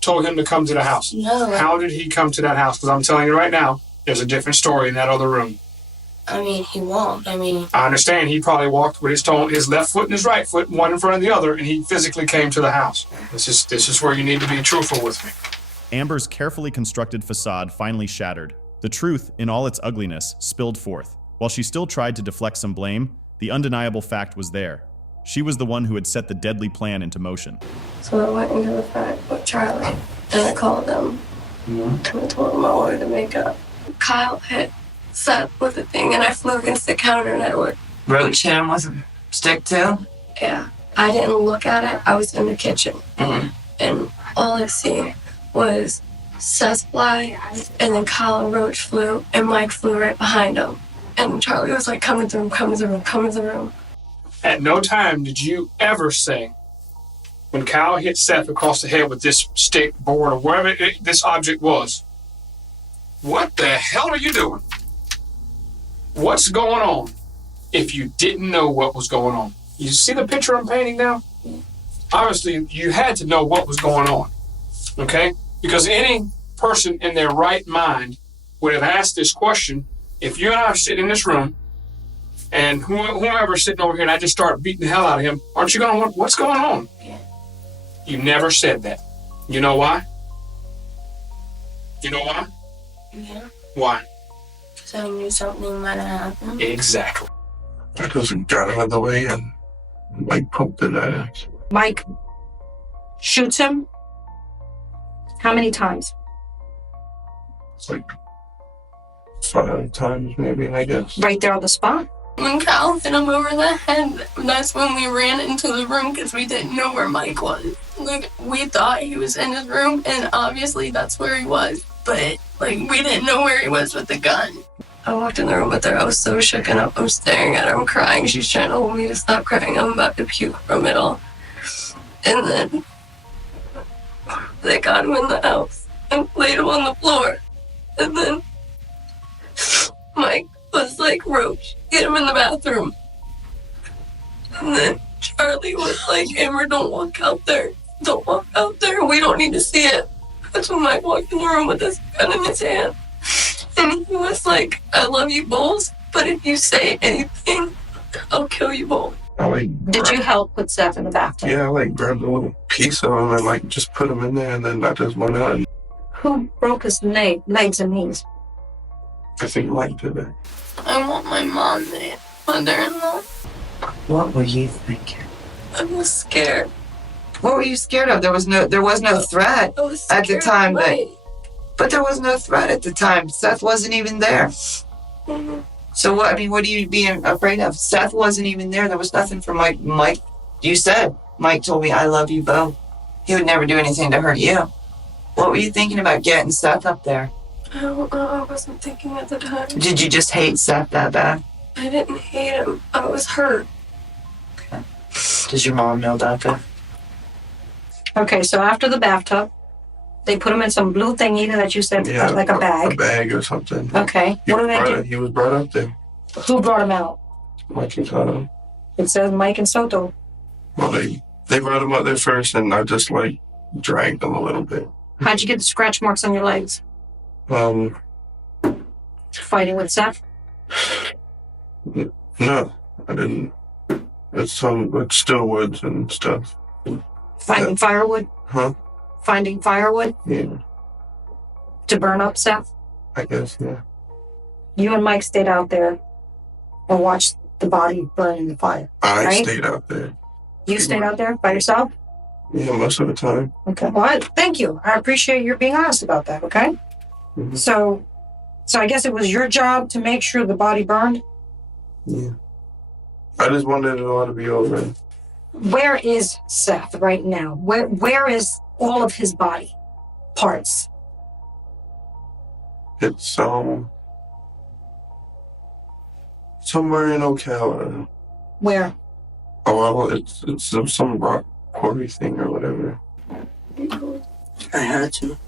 told him to come to the house. No. How did he come to that house? Because I'm telling you right now, there's a different story in that other room. I mean, he walked. I mean, I understand he probably walked with his left foot and his right foot, one in front of the other, and he physically came to the house. This is where you need to be truthful with me. Amber's carefully constructed facade finally shattered. The truth, in all its ugliness, spilled forth. While she still tried to deflect some blame, the undeniable fact was there. She was the one who had set the deadly plan into motion. So I went into the front with Charlie, and I called them, and I told them I wanted to make up. Kyle hit Seth with a thing, and I flew against the counter, and I would. Roach hit him with a stick too? Yeah. I didn't look at it. I was in the kitchen. And all I see was Seth fly, and then Kyle and Roach flew, and Mike flew right behind him. And Charlie was like, "Come to the room, come to the room, come to the room." At no time did you ever say, when Kyle hit Seth across the head with this stick, board, or wherever this object was, "What the hell are you doing? What's going on?" If you didn't know what was going on. You see the picture I'm painting now? Obviously, you had to know what was going on, okay? Because any person in their right mind would have asked this question if you and I are sitting in this room, and whoever's sitting over here, and I just start beating the hell out of him, aren't you gonna want, what's going on? Yeah. You never said that. You know why? You know why? Yeah. Why? Because I knew something might have happened. Exactly. I just got out of the way and Mike poked it at us. Mike shoots him. How many times? It's like 5 times maybe, I guess. Right there on the spot? When Kyle hit him over the head, that's when we ran into the room because we didn't know where Mike was. Like, we thought he was in his room, and obviously that's where he was. But, like, we didn't know where he was with the gun. I walked in the room with her. I was so shooken up. I'm staring at her. I'm crying. She's trying to hold me to stop crying. I'm about to puke from it all. And then they got him in the house and laid him on the floor. And then Mike was like, Roach, get him in the bathroom. And then Charlie was like, Amber, don't walk out there. Don't walk out there. We don't need to see it. That's when Mike walked in the room with this gun in his hand. And he was like, I love you both, but if you say anything, I'll kill you both. Did you help put Seth in the bathtub? Yeah, I grabbed a little piece of him and just put him in there, and then I just went out. Who broke his legs and knees? I think Mike did that. I want my mother-in-law. What were you thinking? I was scared. What were you scared of? There was no threat at the time. But there was no threat at the time. Seth wasn't even there. Mm-hmm. So what? I mean, what are you being afraid of? Seth wasn't even there. There was nothing for Mike. Mike, you said Mike told me I love you both. He would never do anything to hurt you. What were you thinking about getting Seth up there? I don't know. I wasn't thinking at the time. Did you just hate Seth that bad? I didn't hate him. I was hurt. Okay. Does your mom know about that? Okay, so after the bathtub, they put him in some blue thingy that you said, like a bag. A bag or something. Okay. What do they do? He was brought up there. Who brought him out? Mike and Soto. It says Mike and Soto. Well, they brought him up there first, and I just dragged him a little bit. How'd you get the scratch marks on your legs? Fighting with Seth? No, I didn't. It's still woods and stuff. Finding firewood? Huh? Finding firewood? Yeah. To burn up Seth? I guess, yeah. You and Mike stayed out there and watched the body burn in the fire. I right? stayed out there. You stayed out there by yourself? Yeah, most of the time. Okay. Well, thank you. I appreciate your being honest about that, okay? Mm-hmm. So I guess it was your job to make sure the body burned? Yeah. I just wanted it all to be over. Where is Seth right now? Where is all of his body parts? It's somewhere in Ocala. Where? Oh, well, it's some rock quarry thing or whatever. I had to.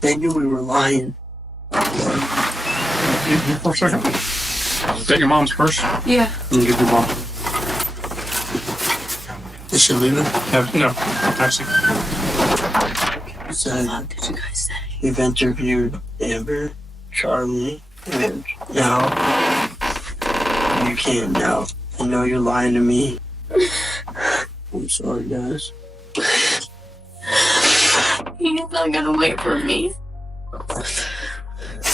They knew we were lying. For a second. Take your mom's purse. Yeah. And give your mom. Is she leaving? No, taxi. So, what did you guys say? We've interviewed Amber, Charlie, and now you can't now. I know you're lying to me. I'm sorry, guys. He's not gonna wait for me.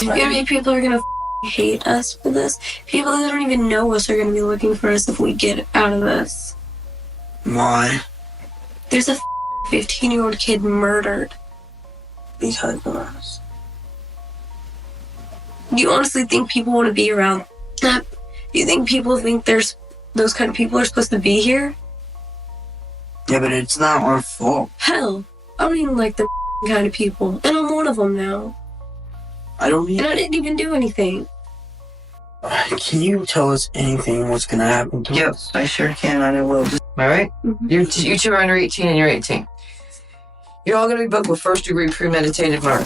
Maybe people are gonna hate us for this. People that don't even know us are gonna be looking for us if we get out of this. Why? There's a 15-year-old kid murdered. Because of us. Do you honestly think people want to be around that? Do you think people think there's those kind of people are supposed to be here? Yeah, but it's not our fault. Hell, I don't even like the kind of people, and I'm one of them now. I don't even. And I didn't even do anything. Can you tell us anything what's gonna happen to Yep, us? I sure can. I will. All right? Mm-hmm. You two are under 18 and you're 18. You're all going to be booked with first-degree premeditated murder.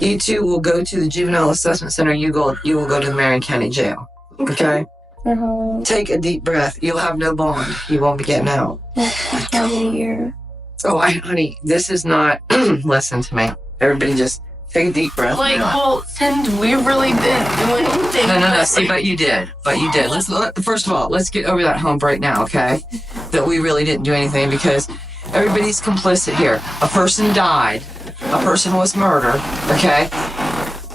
You two will go to the Juvenile Assessment Center. You will go to the Marion County Jail. Okay? Take a deep breath. You'll have no bond. You won't be getting out. How many years? Oh, honey, this is not... Listen to me. Everybody just Take a deep breath. Like, well, since we really didn't do anything. No. See, but you did. First of all, let's get over that hump right now, okay? That we really didn't do anything because everybody's complicit here. A person died. A person was murdered, okay?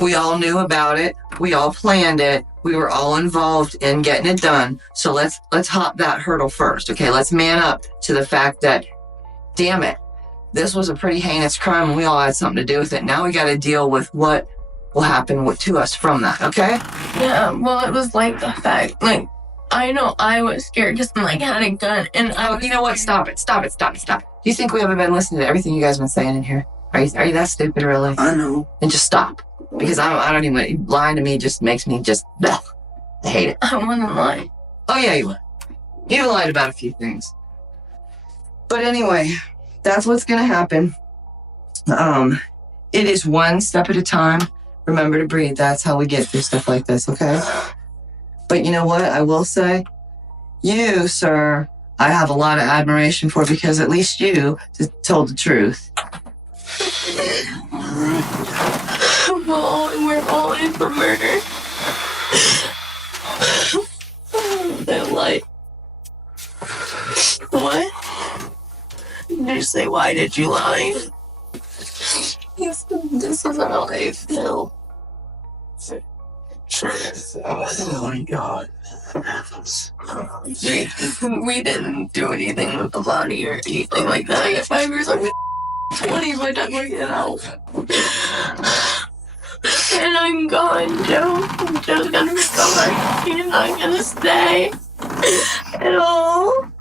We all knew about it. We all planned it. We were all involved in getting it done. So let's hop that hurdle first, okay? Let's man up to the fact that, damn it, this was a pretty heinous crime and we all had something to do with it. Now we got to deal with what will happen to us from that, okay? Yeah, well, it was like the fact, like, I know I was scared because I had a gun and you know what? Stop it. Do you think we haven't been listening to everything you guys have been saying in here? Are you that stupid, really? I know. And just stop. Because I don't even, lying to me just makes me just, ugh, I hate it. I wouldn't lie. Oh yeah, you would. You lied about a few things. But anyway, that's what's gonna happen. It is one step at a time. Remember to breathe. That's how we get through stuff like this, okay? But you know what? I will say, you, sir, I have a lot of admiration for because at least you told the truth. We're all in for murder. They're like, what? Did you say, why did you lie? This is how I feel. Oh my God. We didn't do anything with the body or anything like that. I got 5 years, I'm 20 by the time we get out. And I'm gone, Joe. Joe's gonna be gone. He's not gonna stay at all.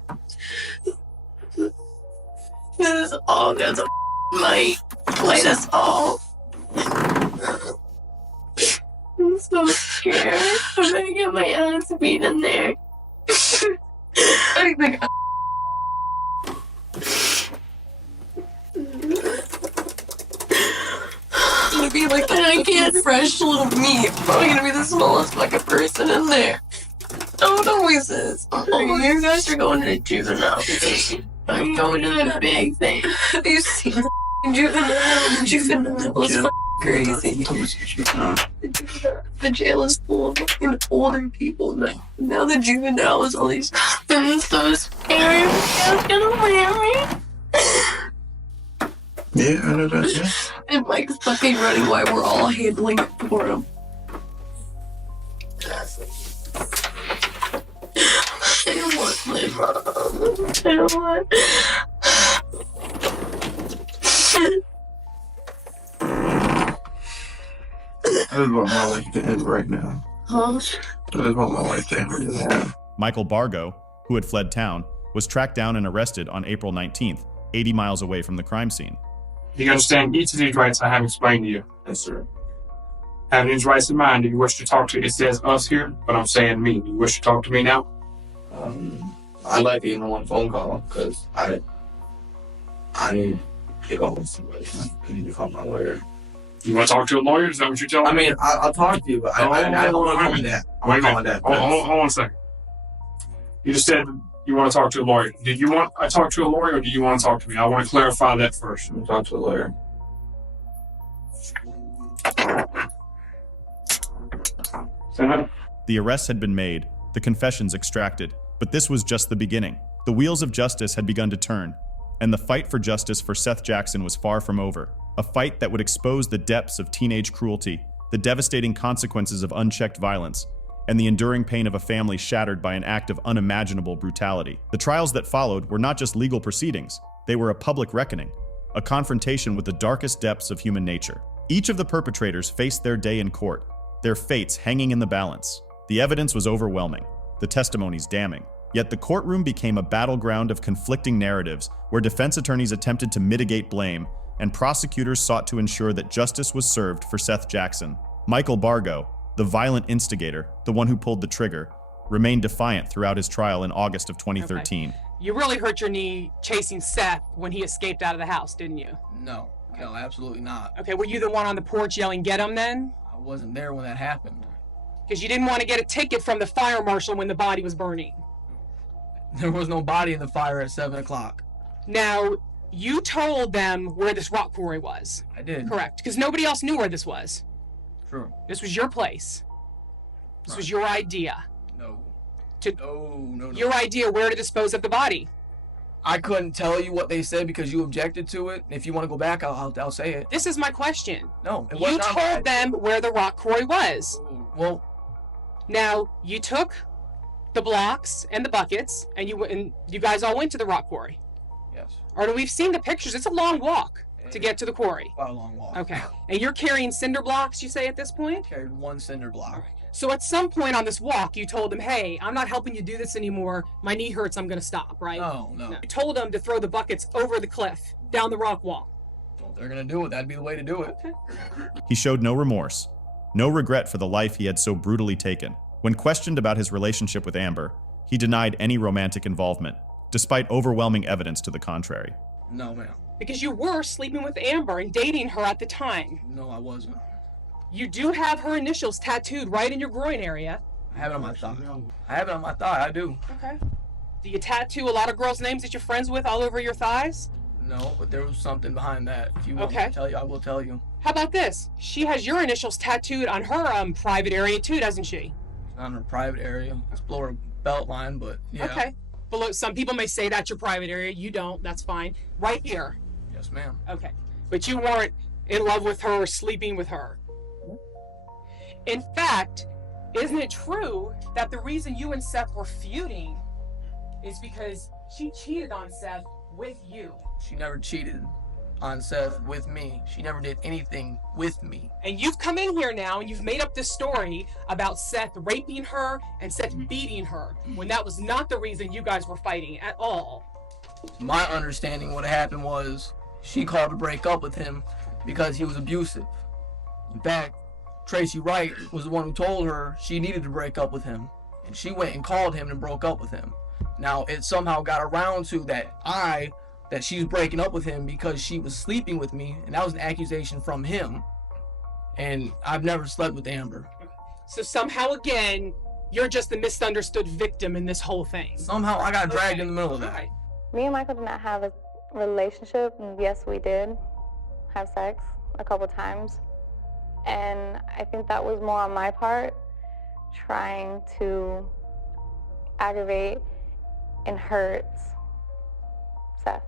This is all because of Mike. Played us all. I'm so scared. I'm gonna get my ass beat in there. I think I'm gonna be like an I fresh little meat. I'm gonna be the smallest fucking person in there. Oh, it always is. Oh, you guys are going to juvenile. I'm going to that big thing. Have you seen the juvenile? Juvenile is crazy. The jail is full of fucking older people now. Now the juvenile is all these. I'm so scary. It's gonna wear me. Yeah, I know that, yeah. And Mike's fucking running while we're all handling it for him. I don't want my mom. I don't want. I just want my life to end right now. Huh? I just want my life to end right now. Michael Bargo, who had fled town, was tracked down and arrested on April 19th, 80 miles away from the crime scene. You understand each of these rights I have explained to you. Yes, sir. Having these rights in mind, do you wish to talk to, it says us here, but I'm saying me. Do you wish to talk to me now? I'd like to get on one phone call, because I need to get on with somebody. I need to call my lawyer. You want to talk to a lawyer? Is that what you're telling me? I mean, I'll talk to you, but I don't want to call my dad. Wait a minute. Hold on a second. You just said you want to talk to a lawyer. Did you want I talk to a lawyer, or do you want to talk to me? I want to clarify that first. I'm talk to a lawyer. The arrests had been made, the confessions extracted, but this was just the beginning. The wheels of justice had begun to turn, and the fight for justice for Seth Jackson was far from over. A fight that would expose the depths of teenage cruelty, the devastating consequences of unchecked violence, and the enduring pain of a family shattered by an act of unimaginable brutality. The trials that followed were not just legal proceedings, they were a public reckoning, a confrontation with the darkest depths of human nature. Each of the perpetrators faced their day in court, their fates hanging in the balance. The evidence was overwhelming, the testimonies damning. Yet the courtroom became a battleground of conflicting narratives where defense attorneys attempted to mitigate blame and prosecutors sought to ensure that justice was served for Seth Jackson. Michael Bargo, the violent instigator, the one who pulled the trigger, remained defiant throughout his trial in August of 2013. Okay. You really hurt your knee chasing Seth when he escaped out of the house, didn't you? No, absolutely not. Okay, were you the one on the porch yelling, "Get him," then? I wasn't there when that happened. Because you didn't want to get a ticket from the fire marshal when the body was burning. There was no body in the fire at 7 o'clock. Now, You told them where this rock quarry was. I did. Correct. Because nobody else knew where this was. True. This was your place. This was your idea. No. No. Your idea where to dispose of the body. I couldn't tell you what they said because you objected to it. If you want to go back, I'll say it. This is my question. No. You told them where the rock quarry was. Well. Now, you took the blocks and the buckets, and you guys all went to the rock quarry. Yes. Or we've seen the pictures. It's a long walk to get to the quarry. Quite a long walk. Okay. And you're carrying cinder blocks, you say, at this point? Carried one cinder block. So at some point on this walk, you told them, hey, I'm not helping you do this anymore. My knee hurts. I'm going to stop, right? No. You told them to throw the buckets over the cliff, down the rock wall. Well, if they're going to do it, that'd be the way to do it. Okay. He showed no remorse, no regret for the life he had so brutally taken. When questioned about his relationship with Amber, he denied any romantic involvement, despite overwhelming evidence to the contrary. No, ma'am. Because you were sleeping with Amber and dating her at the time. No, I wasn't. You do have her initials tattooed right in your groin area. I have it on my thigh. I do. Okay. Do you tattoo a lot of girls' names that you're friends with all over your thighs? No, but there was something behind that. If you want me to tell you, I will tell you. How about this? She has your initials tattooed on her private area too, doesn't she? It's not in her private area. It's below her belt line, but yeah. Okay. Below, some people may say that's your private area. You don't. That's fine. Right here. Yes, ma'am. Okay. But you weren't in love with her or sleeping with her. In fact, isn't it true that the reason you and Seth were feuding is because she cheated on Seth with you? She never cheated on Seth with me. She never did anything with me. And you've come in here now and you've made up this story about Seth raping her and Seth beating her, when that was not the reason you guys were fighting at all. My understanding what happened was she called to break up with him because he was abusive. In fact, Tracy Wright was the one who told her she needed to break up with him, and she went and called him and broke up with him. Now, it somehow got around to that she's breaking up with him because she was sleeping with me, and that was an accusation from him. And I've never slept with Amber. So somehow, again, you're just the misunderstood victim in this whole thing. Somehow I got dragged in the middle of that. Right. Me and Michael did not have a relationship, and yes, we did have sex a couple times. And I think that was more on my part, trying to aggravate and hurt Seth.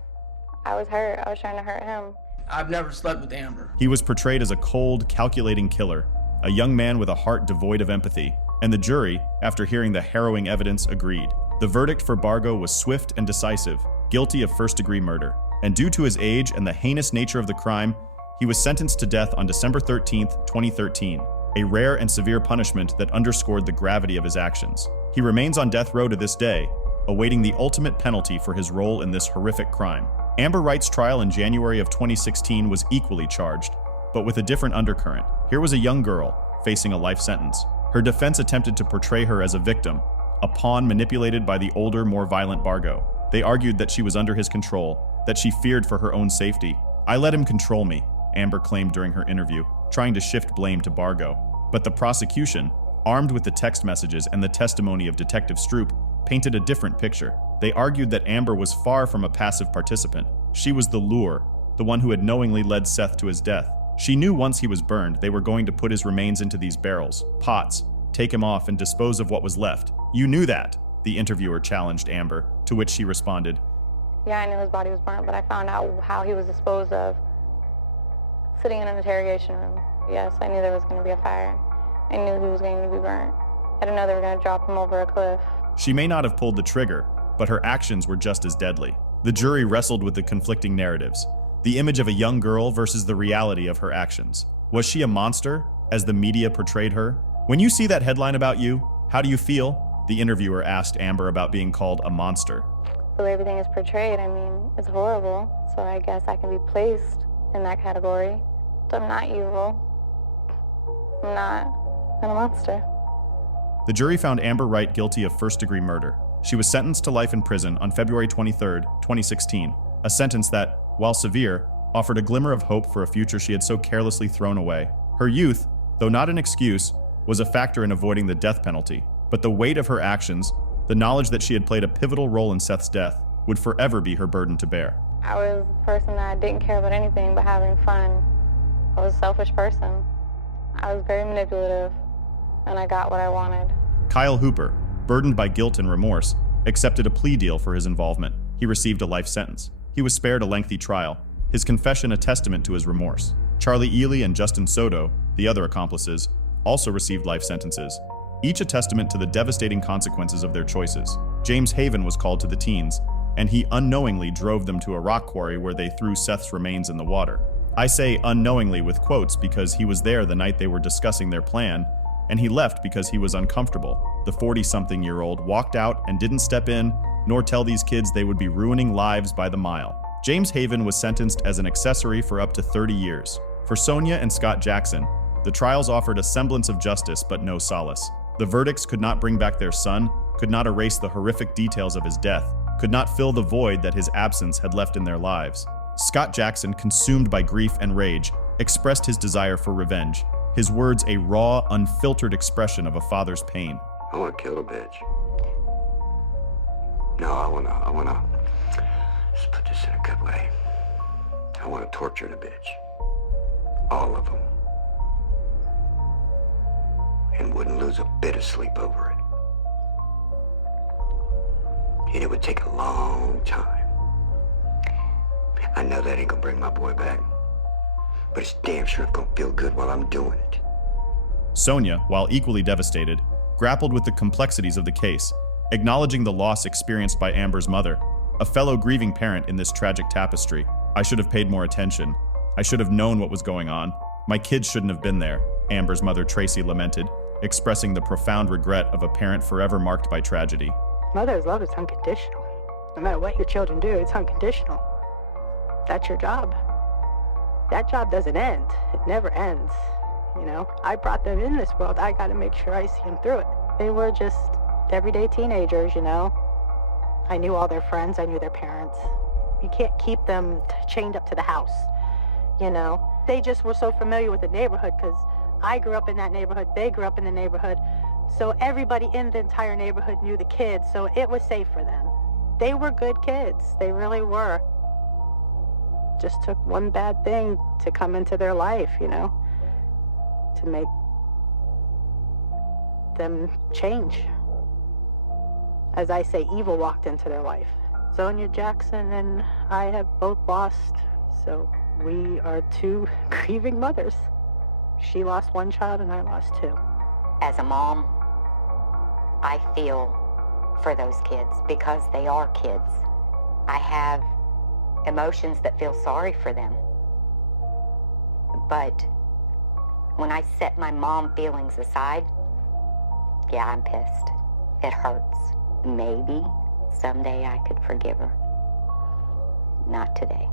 I was hurt. I was trying to hurt him. I've never slept with Amber. He was portrayed as a cold, calculating killer, a young man with a heart devoid of empathy, and the jury, after hearing the harrowing evidence, agreed. The verdict for Bargo was swift and decisive, guilty of first-degree murder. And due to his age and the heinous nature of the crime, he was sentenced to death on December 13th, 2013, a rare and severe punishment that underscored the gravity of his actions. He remains on death row to this day, awaiting the ultimate penalty for his role in this horrific crime. Amber Wright's trial in January of 2016 was equally charged, but with a different undercurrent. Here was a young girl facing a life sentence. Her defense attempted to portray her as a victim, a pawn manipulated by the older, more violent Bargo. They argued that she was under his control, that she feared for her own safety. "I let him control me," Amber claimed during her interview, trying to shift blame to Bargo. But the prosecution, armed with the text messages and the testimony of Detective Stroop, painted a different picture. They argued that Amber was far from a passive participant. She was the lure, the one who had knowingly led Seth to his death. She knew once he was burned, they were going to put his remains into these barrels, pots, take him off and dispose of what was left. "You knew that," the interviewer challenged Amber, to which she responded, Yeah, I knew his body was burnt, but I found out how he was disposed of sitting in an interrogation room. Yes, I knew there was going to be a fire. I knew he was going to be burnt. I didn't know they were going to drop him over a cliff. She may not have pulled the trigger, but her actions were just as deadly. The jury wrestled with the conflicting narratives, the image of a young girl versus the reality of her actions. Was she a monster, as the media portrayed her? "When you see that headline about you, how do you feel?" the interviewer asked Amber about being called a monster. The way everything is portrayed, I mean, it's horrible. So I guess I can be placed in that category. I'm not evil. I'm not a monster. The jury found Amber Wright guilty of first-degree murder. She was sentenced to life in prison on February 23, 2016, a sentence that, while severe, offered a glimmer of hope for a future she had so carelessly thrown away. Her youth, though not an excuse, was a factor in avoiding the death penalty, but the weight of her actions, the knowledge that she had played a pivotal role in Seth's death, would forever be her burden to bear. I was a person that didn't care about anything but having fun. I was a selfish person. I was very manipulative, and I got what I wanted. Kyle Hooper, burdened by guilt and remorse, accepted a plea deal for his involvement. He received a life sentence. He was spared a lengthy trial, his confession a testament to his remorse. Charlie Ely and Justin Soto, the other accomplices, also received life sentences, each a testament to the devastating consequences of their choices. James Haven was called to the teens, and he unknowingly drove them to a rock quarry where they threw Seth's remains in the water. I say unknowingly with quotes because he was there the night they were discussing their plan, and he left because he was uncomfortable. The 40-something-year-old walked out and didn't step in, nor tell these kids they would be ruining lives by the mile. James Haven was sentenced as an accessory for up to 30 years. For Sonia and Scott Jackson, the trials offered a semblance of justice but no solace. The verdicts could not bring back their son, could not erase the horrific details of his death, could not fill the void that his absence had left in their lives. Scott Jackson, consumed by grief and rage, expressed his desire for revenge, his words a raw, unfiltered expression of a father's pain. I want to kill a bitch. No, I wanna, let's put this in a good way. I want to torture the bitch. All of them. And wouldn't lose a bit of sleep over it. And it would take a long time. I know that ain't gonna bring my boy back, but it's damn sure gonna feel good while I'm doing it. Sonia, while equally devastated, grappled with the complexities of the case, acknowledging the loss experienced by Amber's mother, a fellow grieving parent in this tragic tapestry. I should have paid more attention. I should have known what was going on. My kids shouldn't have been there, Amber's mother Tracy lamented, expressing the profound regret of a parent forever marked by tragedy. Mother's love is unconditional. No matter what your children do, it's unconditional. That's your job. That job doesn't end. It never ends. You know, I brought them in this world. I got to make sure I see them through it. They were just everyday teenagers, you know. I knew all their friends. I knew their parents. You can't keep them chained up to the house, you know. They just were so familiar with the neighborhood because I grew up in that neighborhood. They grew up in the neighborhood. So everybody in the entire neighborhood knew the kids, so it was safe for them. They were good kids. They really were. Just took one bad thing to come into their life, you know, to make them change. As I say, evil walked into their life. Sonia Jackson and I have both lost, so we are two grieving mothers. She lost one child and I lost two. As a mom, I feel for those kids because they are kids. I have emotions that feel sorry for them. But when I set my mom feelings aside, yeah, I'm pissed. It hurts. Maybe someday I could forgive her. Not today.